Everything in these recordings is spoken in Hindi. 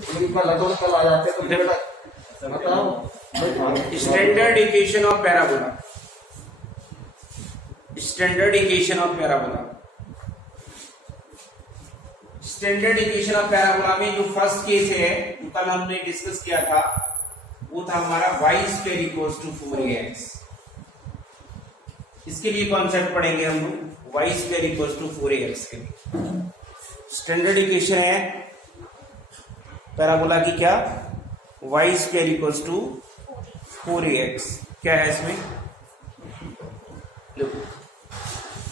कल आ जाते तो बताओ। Standard equation of parabola, standard equation of parabola. Standard equation of parabola में जो फर्स्ट केस है जो कल हमने डिस्कस किया था वो था हमारा y square equals to 4ax। इसके लिए कॉन्सेप्ट पढ़ेंगे हम लोग y square equals to 4ax के लिए। स्टैंडर्ड इक्वेशन है पैराबोला की क्या, y square equals to 4ax। क्या है इसमें, लो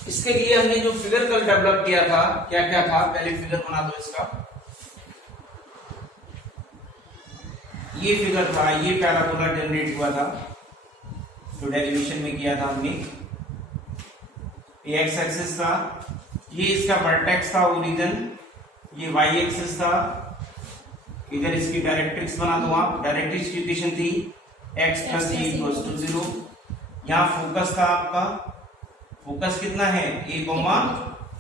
इसके लिए हमने जो फिगर कल डेवलप किया था क्या क्या था, पहले फिगर बना दो इसका। ये फिगर था, ये पैराबोला जनरेट हुआ था जो डेरिवेशन में किया था हमने। ये एक्स एक्सिस था, ये इसका वर्टेक्स था ओरिजिन, ये वाई एक्सिस था, इधर इसकी डायरेक्ट्रिक्स बना दो आप। डायरेक्ट्रिक्स की इक्वेशन थी x plus A equals to 0। यहाँ फोकस था आपका, फोकस कितना है a,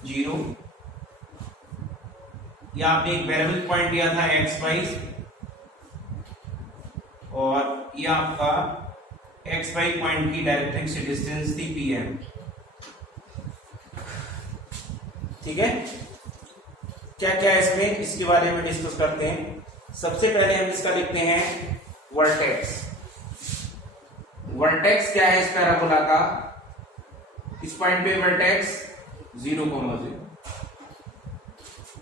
0। यहाँ आपने एक वेरिएबल पॉइंट दिया था x वाई, और ये आपका x वाई पॉइंट की डायरेक्ट्रिक्स डिस्टेंस थी pm। ठीक है, क्या क्या है इसमें, इसके बारे में डिस्कस करते हैं। सबसे पहले हम इसका लिखते हैं वर्टेक्स। वर्टेक्स क्या है इस पैराबोला का, इस पॉइंट पे वर्टेक्स 0, 0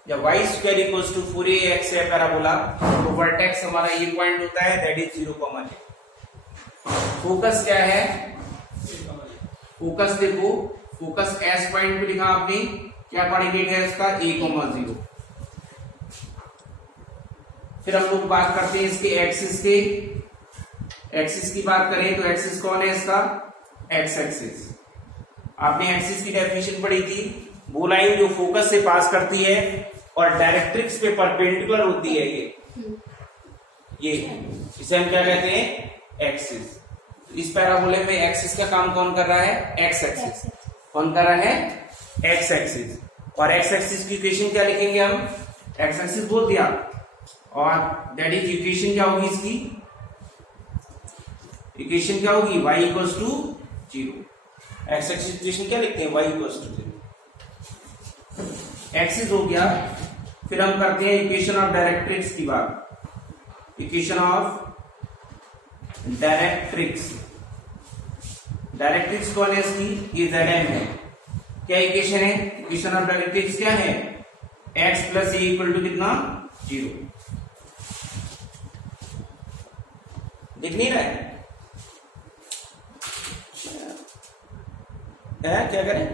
या y square equals to 4ax है पैराबोला, तो वर्टेक्स हमारा ये पॉइंट होता है दैट इज 0, 0। फोकस क्या है, फोकस देखो, फोकस s पॉइंट पे लिखा आपने, क्या कोऑर्डिनेट है इसका a, 0। फिर हम लोग बात करते हैं इसके एक्सिस के। एक्सिस की बात करें तो एक्सिस कौन है इसका, एक्स एक्सिस। आपने एक्सिस की डेफिनेशन पढ़ी थी, वो लाइन जो फोकस से पास करती है और डायरेक्ट्रिक्स पे परपेंडिकुलर होती है, ये इसे हम क्या कहते हैं, एक्सिस। इस पैराबोले में एक्सिस का काम कौन कर रहा है, एक्स एक्सिस। कौन कर रहा है, एक्स एक्सिस। और एक्स एक्सिस की इक्वेशन क्या लिखेंगे हम, एक्स एक्सिस बोल दिया, और दैट इज इक्वेशन क्या होगी इसकी, इक्वेशन क्या होगी, y equals to 0। X axis equation क्या लिखते हैं, y इक्वल्स टू 0। एक्सिस हो गया। फिर हम करते हैं इक्वेशन ऑफ डायरेक्ट्रिक्स की बात। इक्वेशन ऑफ डायरेक्ट्रिक्स, डायरेक्ट्रिक्स कौन है इसकी, ये Zn है। क्या इक्वेशन है, इक्वेशन ऑफ डायरेक्ट्रिक्स क्या है, x plus A equal to कितना, 0। दिख नहीं रहा है, क्या करें,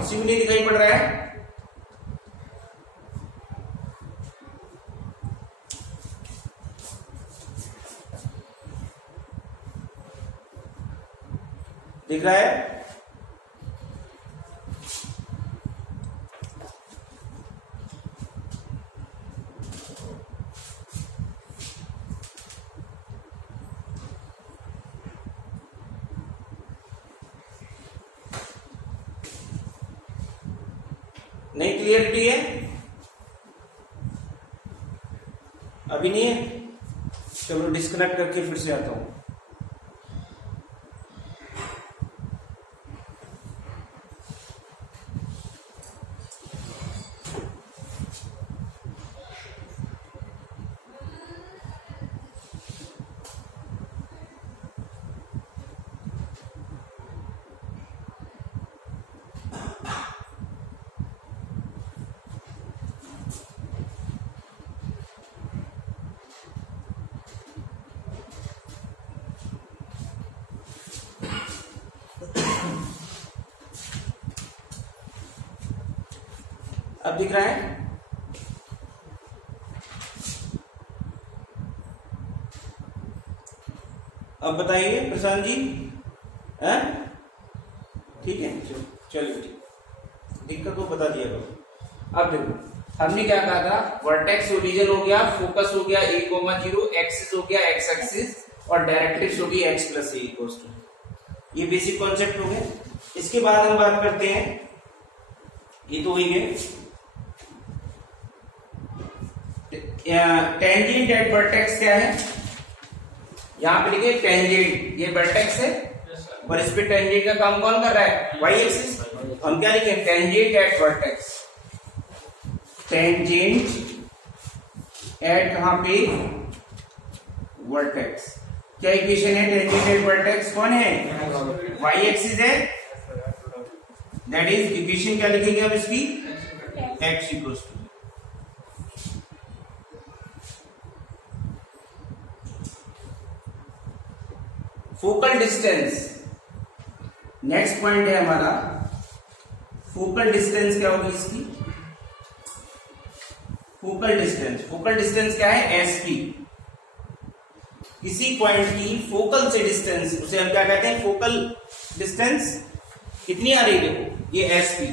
किसी को नहीं दिखाई पड़ रहा है, दिख रहा है, नहीं क्लियरिटी है, अभी नहीं है, चलो डिस्कनेक्ट करके फिर से आता हूं। अब दिख रहा है, अब बताइए प्रशांत जी, है ठीक है, चलिए ठीक, दिक्कत को बता दिया करो। अब देखो हमने क्या कहा था, वर्टेक्स ओरिजिन हो गया, फोकस हो गया a, 0, एक्सिस हो गया x एक्सिस, और डायरेक्ट्रिक्स होगी x plus A equals to. ये बेसिक कॉन्सेप्ट हो गए। इसके बाद हम बात करते हैं, ये तो हो ही गए, टेंजेंट एट वर्टेक्स क्या है। यहां पे लिखिए टेंजेंट, ये वर्टेक्स है और इस पे टेंजेंट का काम कौन कर रहा है, वाई एक्सिस। हम क्या लिखें, tangent at vertex, tangent at कहां पे, वर्टेक्स। क्या इक्वेशन है टेंजेंट एट वर्टेक्स, कौन है, वाई एक्सिस है, दैट इज इक्वेशन क्या लिखेंगे हम इसकी, x equals to, focal distance. Next point है हमारा, फोकल डिस्टेंस क्या होगी इसकी, फोकल डिस्टेंस। फोकल डिस्टेंस क्या है, एसपी। किसी पॉइंट की फोकल से डिस्टेंस, उसे हम क्या कहते हैं, फोकल डिस्टेंस कितनी आ रही है, देखो ये एसपी।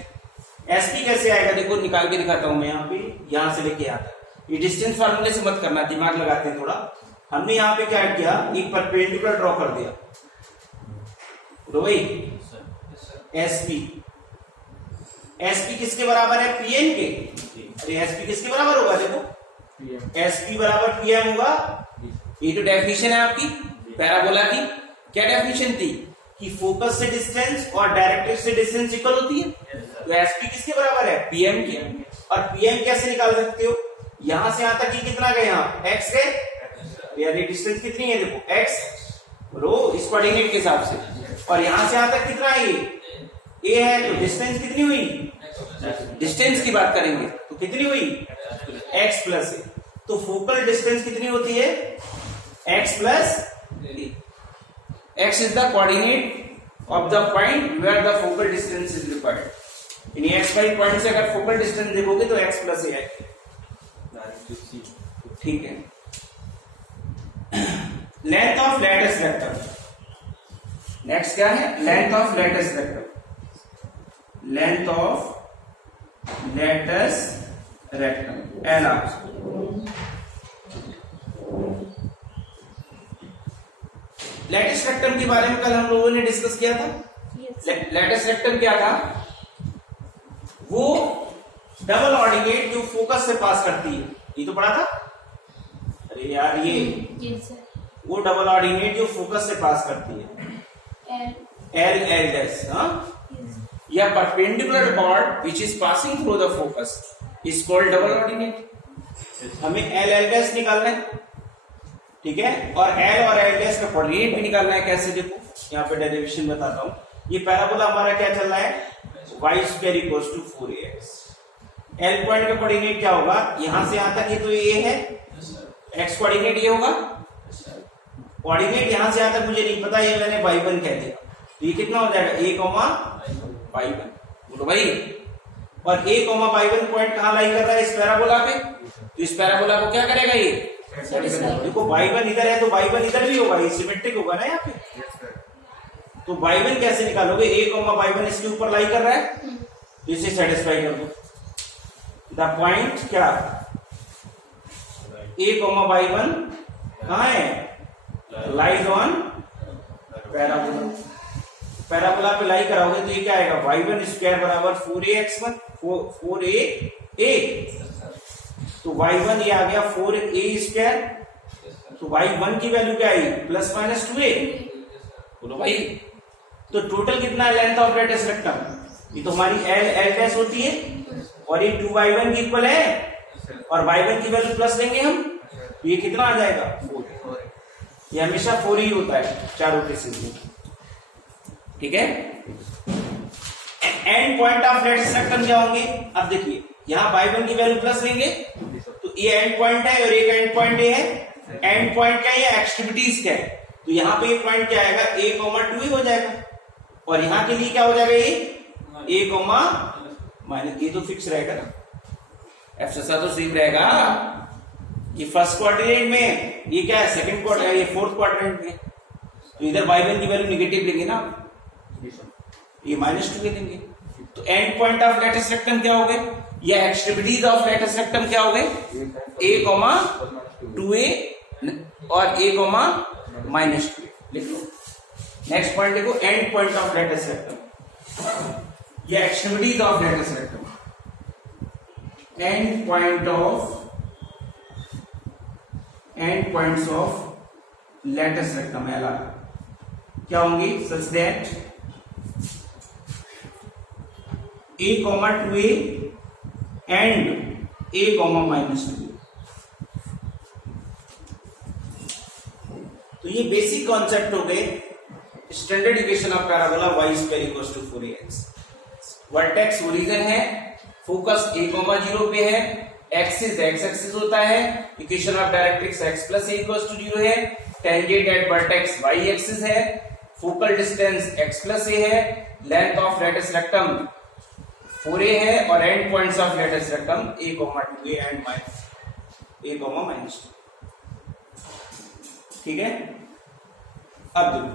एसपी कैसे आएगा, देखो निकाल के दिखाता हूं मैं, यहाँ पे यहां से लेके आता, ये डिस्टेंस फार्मूले से मत करना, दिमाग लगाते हैं थोड़ा। हमने यहाँ पे क्या किया, एक परपेंडिकुलर ड्रॉ कर दिया, तो भाई एसपी, एसपी किसके बराबर है, पीएम के। अरे एसपी किसके बराबर होगा, देखो एसपी बराबर पीएम होगा। ये तो डेफिनेशन है आपकी पैराबोला की। क्या डेफिनेशन थी कि फोकस से डिस्टेंस और डायरेक्ट्रिक्स से डिस्टेंस इक्वल होती है, तो एसपी किसके बराबर है, पीएम की। और पीएम कैसे निकाल सकते हो, यहां से यहां तक ये कितना गए, यहाँ एक्स गए, यानी डिस्टेंस कितनी है, देखो एक्स रो इस कोऑर्डिनेट के हिसाब से, और यहां से यहां तक कितना है, ये है, तो डिस्टेंस कितनी हुई, डिस्टेंस की बात करेंगे तो कितनी हुई, x प्लस ए। तो फोकल डिस्टेंस कितनी होती है, x plus a. x is the coordinate of the point where the focal distance is required. यानी x वाई पॉइंट से अगर फोकल डिस्टेंस देखोगे तो x प्लस ए है, ठीक है। Length of lattice vector, next क्या है, length of lattice vector, length of lattice rectum L R. Lattice rectum के बारे में कल हम लोगों ने डिस्कस किया था। लैटिस रेक्टम क्या था, वो डबल ऑर्डिनेट जो फोकस से पास करती है, ये तो पढ़ा था। अरे यार ये वो डबल ऑर्डिनेट जो फोकस से पास करती है, एल एल डैश, या perpendicular board which is passing through the focus is called double ordinate. हमें एल एल डैश निकालना है, ठीक है, और एल और एल डैश का कोऑर्डिनेट भी निकालना है। कैसे, देखो यहाँ पे डेरिवेशन बताता हूं। ये पैराबोला हमारा क्या चल रहा है, y square equals to 4ax। L point का कोऑर्डिनेट क्या होगा, यहां से यहां तक ये तो ये है, x कोऑर्डिनेट ये होगा, कोऑर्डिनेट यहां से यहां तक मुझे नहीं पता, ये मैंने y1 कह दिया, तो ये कितना हो जाएगा, a, y1। बोलो भाई, और a, y1 पॉइंट कहां लाई कर रहा है, इस पैराबोला पे, तो इस पैराबोला को क्या करेगा ये, देखो y1 इधर है तो y1 इधर भी होगा, ये सिमेट्रिक होगा ना यहाँ पे। तो y1 कैसे निकालोगे, a, y1 इसके ऊपर लाई कर रहा है, इसे सेटिस्फाई कर दो। द पॉइंट क्या, a, y1 कहां है, लाइज ऑन पैराबोला। पैराबोला पे लाई कराओगे तो ये क्या आएगा, y1 स्क्वायर बराबर 4ax1, 4a, तो y1 ये आ गया 4a स्क्वायर, तो y1 की वैल्यू क्या आई, प्लस माइनस 2a। बोलो भाई, तो टोटल कितना है लेंथ ऑफ लैटिस रेक्टम, ये तो हमारी एल डैश होती है, और ये 2y1 की इक्वल है, और y1 की वैल्यू प्लस लेंगे हम, तो ये कितना आ जाएगा, 4। ये हमेशा 4 ही होता है चारों केसेस में, ठीक है। End point of lattice rectum क्या होंगे, अब देखिए यहाँ y1 की वैल्यू प्लस लेंगे, तो ये एंड पॉइंट है और एक एंड पॉइंट ये है। एंड पॉइंट क्या है, एक्सट्रीमिटीज क्या है, तो यहाँ पे ये पॉइंट क्या आएगा, a, 2 हो जाएगा, और यहाँ के लिए क्या हो जाएगा, ये a, माइनस, ये तो फिक्स रहेगा ना, एफ तो सेम रहेगा। ये फर्स्ट क्वाड्रेंट में, ये क्या है सेकंड क्वाड्रेंट, ये फोर्थ क्वाड्रेंट में, तो इधर y1 की वैल्यू नेगेटिव लेंगे ना, ये -2 लेंगे। तो and point of lattice rectum क्या हो गए, या एक्सट्रीमिटीज ऑफ लैटिस रेक्टम क्या हो गए, a, 2a और a, -2 लिख लो। नेक्स्ट पॉइंट देखो, end point of latest rectum या extremities of latest rectum. End points of latest rectum LR क्या होंगी? Such that A, 2A and A, -2। तो ये बेसिक कॉन्सेप्ट हो गए standard equation of parabola y² = 4ax। Vertex origin है, फोकस A, 0 पे है, एक्सिस x एक्सिस होता है, equation of directrix x + a = 0 है, tangent at vertex y axis है, फोकल डिस्टेंस x + a है, length of latest rectum 4a है और and points of latus rectum A, 2a and A, -2। ठीक है। अब देखो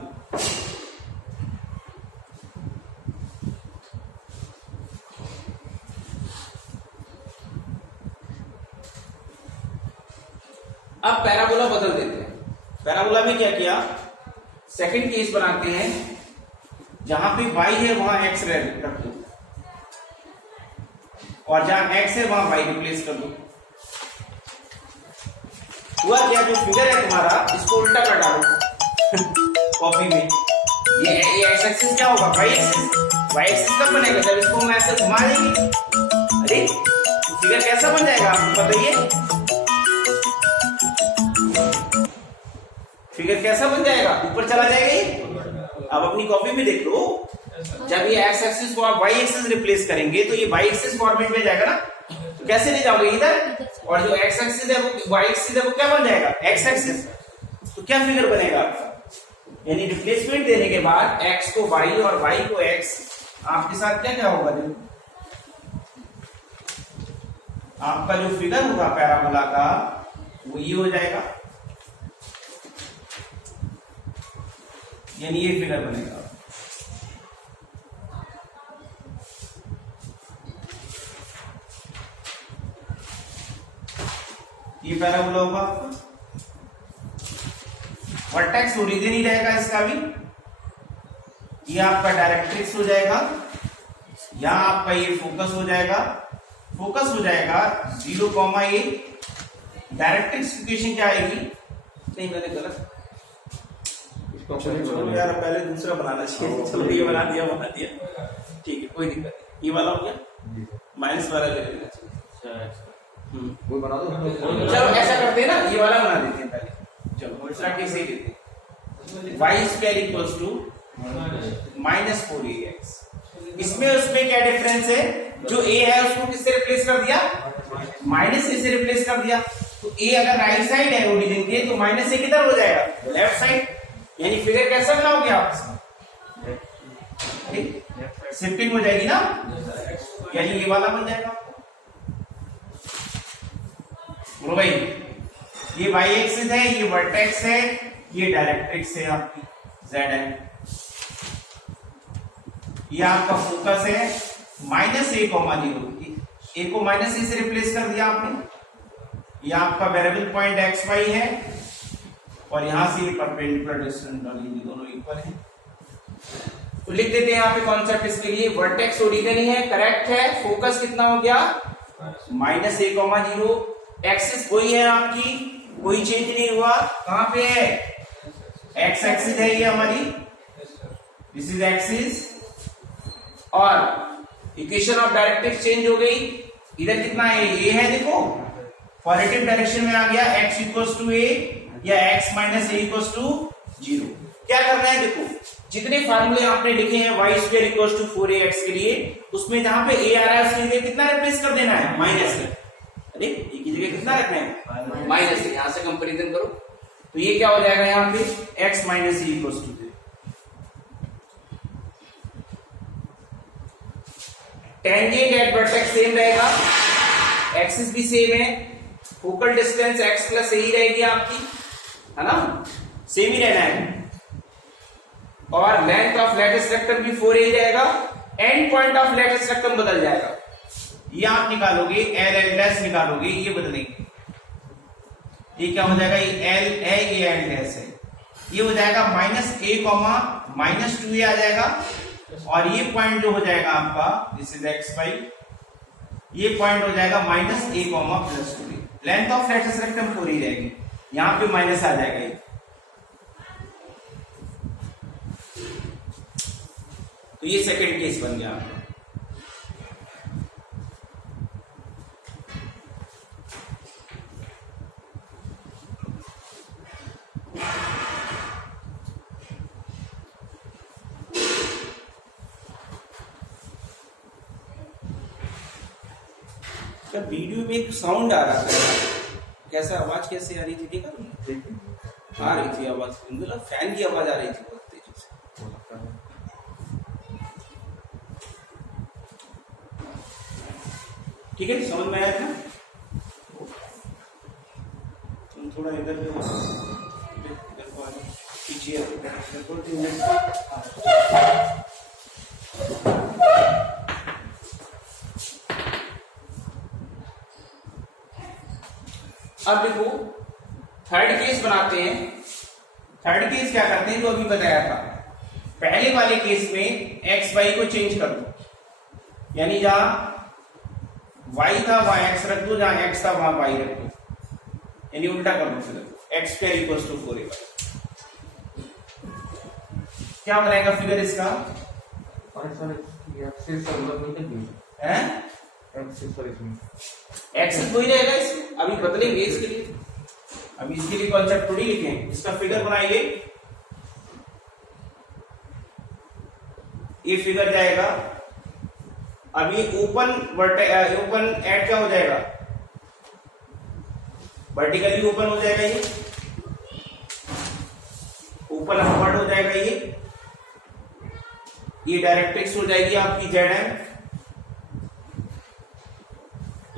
अब पैराबोला बदल देते हैं। पैराबोला में क्या किया, सेकंड केस बनाते हैं जहां पे y है वहां x रख दो और जहां x है वहां y रिप्लेस कर दो। हुआ क्या, जो फिगर है तुम्हारा इसको उल्टा कर डालो कॉपी में। ये x एक्सिस क्या होगा? y एक्सिस कब बनेगा? जब इसको हम ऐसे घुमा देंगे। अरे तो फिगर कैसा बन जाएगा आपको बताइए? फिगर कैसा बन जाएगा? ऊपर चला जाएगा ये। अब अपनी कॉपी में देख लो, जब ये x एक्सिस को आप y एक्सिस रिप्लेस करेंगे तो ये y एक्सिस फॉर्मेट में जाएगा ना। तो कैसे ले जाओगे इधर, और जो x एक्सिस है वो y एक्सिस है वो क्या बन जाएगा? x axis. तो क्या फिगर बनेगा आपका? यानी रिप्लेसमेंट देने के बाद x को y और y को x, आपके साथ क्या क्या होगा? आपका जो फिगर होगा पैराबोला का वो ये हो जाएगा, यानी ये फिगर बनेगा। ये पैराबोला होगा आपका। वर्टेक्स ओरिजिन ही रहेगा इसका भी। ये आपका डायरेक्ट्रिक्स हो जाएगा, यहां आपका ये फोकस हो जाएगा। फोकस हो जाएगा 0, a। डायरेक्ट्रिक्स इक्वेशन क्या आएगी? नहीं, मैंने गलत, चलो यार पहले दूसरा बनाना चाहिए। चलो ये बना दिया ठीक है, कोई दिक्कत नहीं। ये वाला हो गया, माइनस वाला ले लेना। कोई बना दो। चलो ऐसा करते हैं ना, ये वाला बना देते हैं पहले। चलो दूसरा केस ही लेते हैं, y² = -4ax। इसमें उसमें क्या डिफरेंस है? जो a है उसको किससे रिप्लेस कर दिया? -a से रिप्लेस कर दिया। तो a अगर राइट साइड है ओरिजिन के तो -a किधर हो जाएगा? Left side. यानी फिगर कैसा बनाओगे आप? शिफ्टिंग हो जाएगी ना, यानी ये वाला बन जाएगा। बोलो भाई, ये y एक्सिस है, ये वर्टेक्स है, ये डायरेक्ट्रिक्स है आपकी z है। ये आपका फोकस है -a, 0। a को -a से रिप्लेस कर दिया आपने। ये आपका वेरिएबल पॉइंट x y है और यहां से परपेंडिकुलर डिस्टेंस दोनों इक्वल है। तो लिख देते हैं यहाँ पे कॉन्सेप्ट इसके लिए। वर्टेक्स ओरिजिन ही है, करेक्ट है। फोकस कितना हो गया? -a, 0। एक्सिस कोई है आपकी, कोई चेंज नहीं हुआ। कहां पे है? x एक्सिस है ये हमारी, दिस इज एक्सिस। और इक्वेशन ऑफ डायरेक्ट्रिक्स चेंज हो गई। इधर कितना है? a है, देखो पॉजिटिव डायरेक्शन में आ गया, x = a या x - a = 0। क्या करना है? देखो जितने फार्मूले आपने लिखे हैं y² = 4ax के लिए, उसमें जहां पे a आ रहा है उसकी जगह कितना रिप्लेस कर देना है? -a। अरे एक की जगह कितना रखना है? -a। यहां से कंपैरिजन करो तो ये क्या हो जाएगा यहां पे? x - a = 0। Tangent at vertex same रहेगा, एक्सिस भी सेम है, फोकल डिस्टेंस x + a ही रहेगी आपकी, है ना? सेम ही रहना है। और लेंथ ऑफ लेटेस्ट रेक्टम भी 4a ही रहेगा। And point of latest rectum बदल जाएगा। ये आप निकालोगे l निकालोगे, ये बदलेंगे। ये क्या हो जाएगा? ये l है, ये l है, ये हो जाएगा -a, -2a आ जाएगा और ये पॉइंट जो हो जाएगा आपका दिस इज x बाई, ये पॉइंट हो जाएगा -a, +2a। Length of latus rectum 4 ही रहेगी, यहां पे माइनस आ जाएगा ये। तो ये सेकंड केस बन गया आपका। वीडियो में एक साउंड आ रहा था, कैसा आवाज कैसे आ रही थी? देखा आ रही थी आवाज, मतलब फैन की आवाज आ रही थी बहुत तेजी से। ठीक है, समझ में आया था? तुम थोड़ा इधर को आ जाओ, पीछे अब देखो थर्ड केस बनाते हैं। थर्ड केस क्या करते हैं, जो अभी बताया था पहले वाले केस में एक्स वाई को चेंज कर दो, यानी जहां y था वहां x रख दो, जहां x था वहां y रख दो, यानी उल्टा कर दो। फिर x square equals to 4a। क्या बनेगा फिगर इसका? एक्सिस वही रहेगा इसमें, अभी बदलेंगे इसके लिए, अभी इसके लिए कॉन्सेप्ट थोड़ी लिखे हैं। इसका फिगर बनाइए, ये फिगर जाएगा। अभी ओपन एट क्या हो जाएगा? वर्टिकली ओपन हो जाएगा, ये ओपन अपवर्ड हो जाएगा, ये डायरेक्ट्रिक्स हो जाएगी आपकी ZM।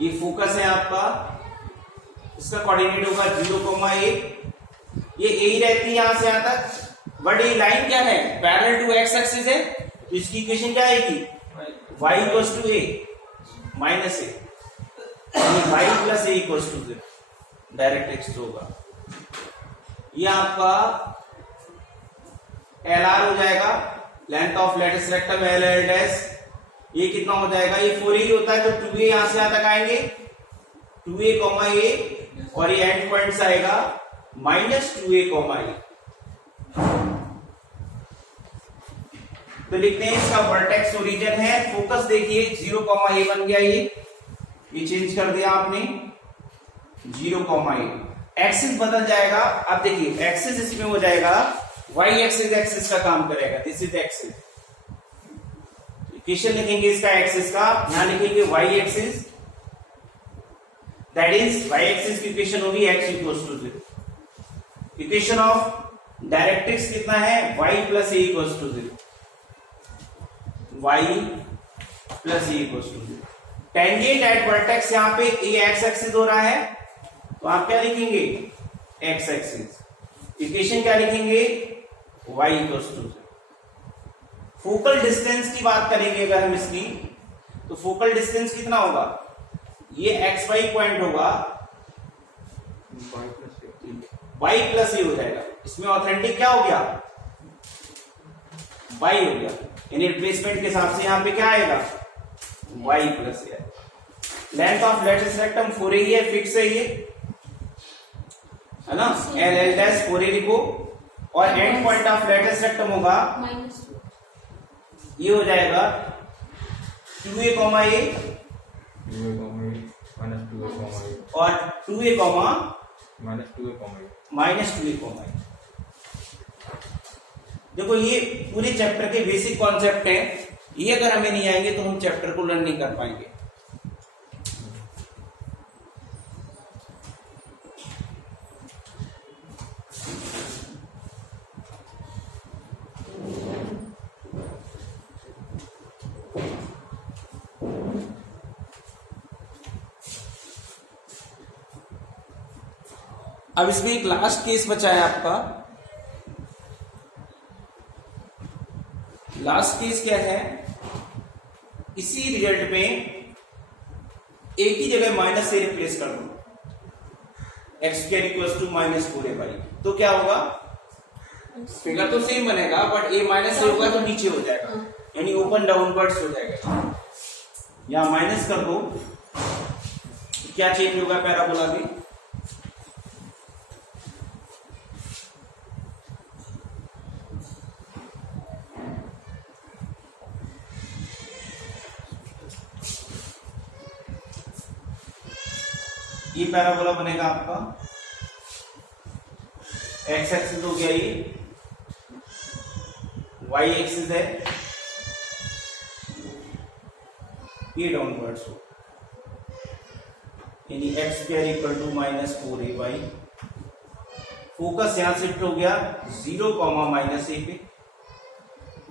ये फोकस है आपका, इसका कोऑर्डिनेट होगा 0,a। ये a ही रहती है यहां से यहां तक, बट ये लाइन क्या है? पैरेलल टू x एक्सिस है, तो इसकी इक्वेशन क्या आएगी? y equals to a minus a, यानी y plus a equals to 0, directrix होगा। ये आपका LR हो जाएगा, length of latus rectum LL dash. ये कितना हो जाएगा? ये 4 ही होता है, तो 2a यहां से यहां तक आएंगे, 2a, a, और ये एंड पॉइंट्स आएगा -2a, a। तो लिखते हैं इसका वर्टेक्स ओरिजिन है, फोकस देखिए 0,a बन गया, ये चेंज कर दिया आपने 0,a। एक्सिस बदल जाएगा, अब देखिए एक्सिस इसमें हो जाएगा y एक्सिस का काम करेगा, दिस इज एक्सिस। इक्वेशन लिखेंगे इसका एक्सिस का, यहां लिखेंगे y axis, that is y axis की इक्वेशन होगी x equals to 0। Equation of directrix कितना है? y plus a equals to 0, y plus a equals to 0। Tangent at vertex, यहां पे ये x एक्सिस हो रहा है, तो आप क्या लिखेंगे? x axis. इक्वेशन क्या लिखेंगे? y equals to 0। Focal distance की बात करेंगे अगर हम इसकी, तो फोकल डिस्टेंस कितना होगा? ये एक्स वाई पॉइंट होगा, y प्लस a हो जाएगा। इसमें ऑथेंटिक क्या हो गया? y हो गया, यानी रिप्लेसमेंट के हिसाब से यहां पे क्या आएगा? y plus a। Length of latus rectum 4a ही है, फिक्स है ये, है ना? LL डैश 4a लिखो, और end point of latus rectum होगा ये हो जाएगा 2a, a, और 2a, -2a। देखो ये पूरे चैप्टर के बेसिक कॉन्सेप्ट हैं, ये अगर हमें नहीं आएंगे तो हम चैप्टर को लर्न नहीं कर पाएंगे। अब इसमें एक लास्ट केस बचा है आपका। लास्ट केस क्या है? इसी रिजल्ट में एक ही जगह माइनस से रिप्लेस कर दो, x square equals to -4a, तो क्या होगा? फिगर तो सेम बनेगा बट a माइनस ए होगा तो नीचे हो जाएगा, यानी ओपन डाउनवर्ड्स हो जाएगा। यहाँ माइनस कर दो, क्या चेंज होगा पैराबोला में? ये पैराबोला बनेगा आपका, एक्स एक्सिस हो गया, ये वाई एक्सिस है, ये डाउनवर्ड्स हो, यानी x square equal to minus 4ay। Focus यहां शिफ्ट हो गया 0, -a पे,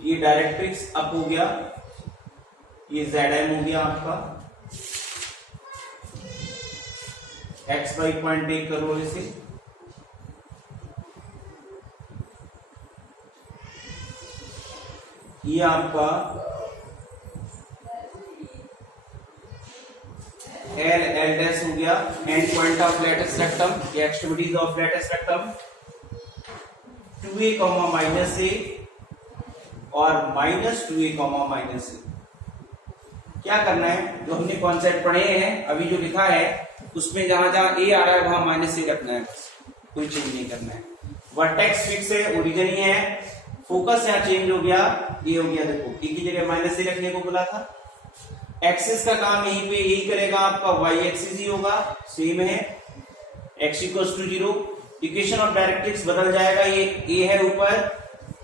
ये डायरेक्ट्रिक्स अप हो गया, ये zm हो गया आपका, एक्स वाई पॉइंट टेक करो इसे, ये आपका एल डैश हो गया, end point of latest rectum, ये extremities of latest rectum 2a, -a और -2a, -a। क्या करना है, जो हमने कॉन्सेप्ट पढ़े हैं अभी जो लिखा है उसमें जहां जहां a आ रहा है वहां -a रखना है, बस कोई चेंज नहीं करना है। वर्टेक्स फिक्स है, ओरिजिन ही है, फोकस यहाँ चेंज हो गया, ये हो गया, देखो a की जगह -a रखने को बोला था। एक्सिस का काम यहीं पे यही करेगा आपका, वाई एक्सिस ही होगा, सेम है, x equals to 0। Equation of directrix बदल जाएगा, ये a है ऊपर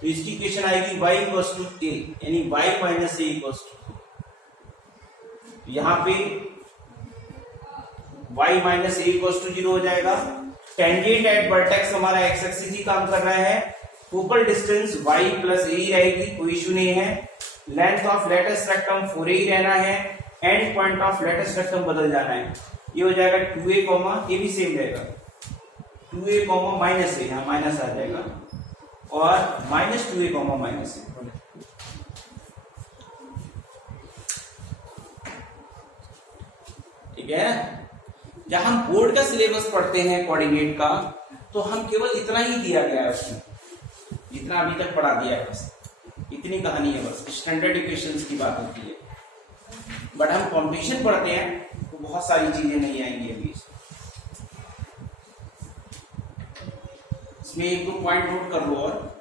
तो इसकी इक्वेशन आएगी y इक्वल्स टू a, यानी y minus a equals to, यहाँ पे y minus a equals to 0 हो जाएगा। टेंजेंट एट वर्टेक्स हमारा x एक्सिस ही काम कर रहा है, focal distance y plus a ही रहेगी, कोई इश्यू नहीं है। Length of latest rectum 4a ही रहना है, end point of latest rectum बदल जाना है, ये हो जाएगा 2a, ये भी सेम रहेगा 2a, माइनस a, यहाँ माइनस आ जाएगा, और -2a, -a। ठीक है, जब हम बोर्ड का सिलेबस पढ़ते हैं कोऑर्डिनेट का, तो हम केवल इतना ही दिया गया है उसमें, जितना अभी तक पढ़ा दिया है, बस इतनी कहानी है, बस स्टैंडर्ड इक्वेशंस की बात होती है। बट हम कॉम्पिटिशन पढ़ते हैं तो बहुत सारी चीजें नहीं आएंगी अभी इसमें। एक दो पॉइंट नोट कर लो और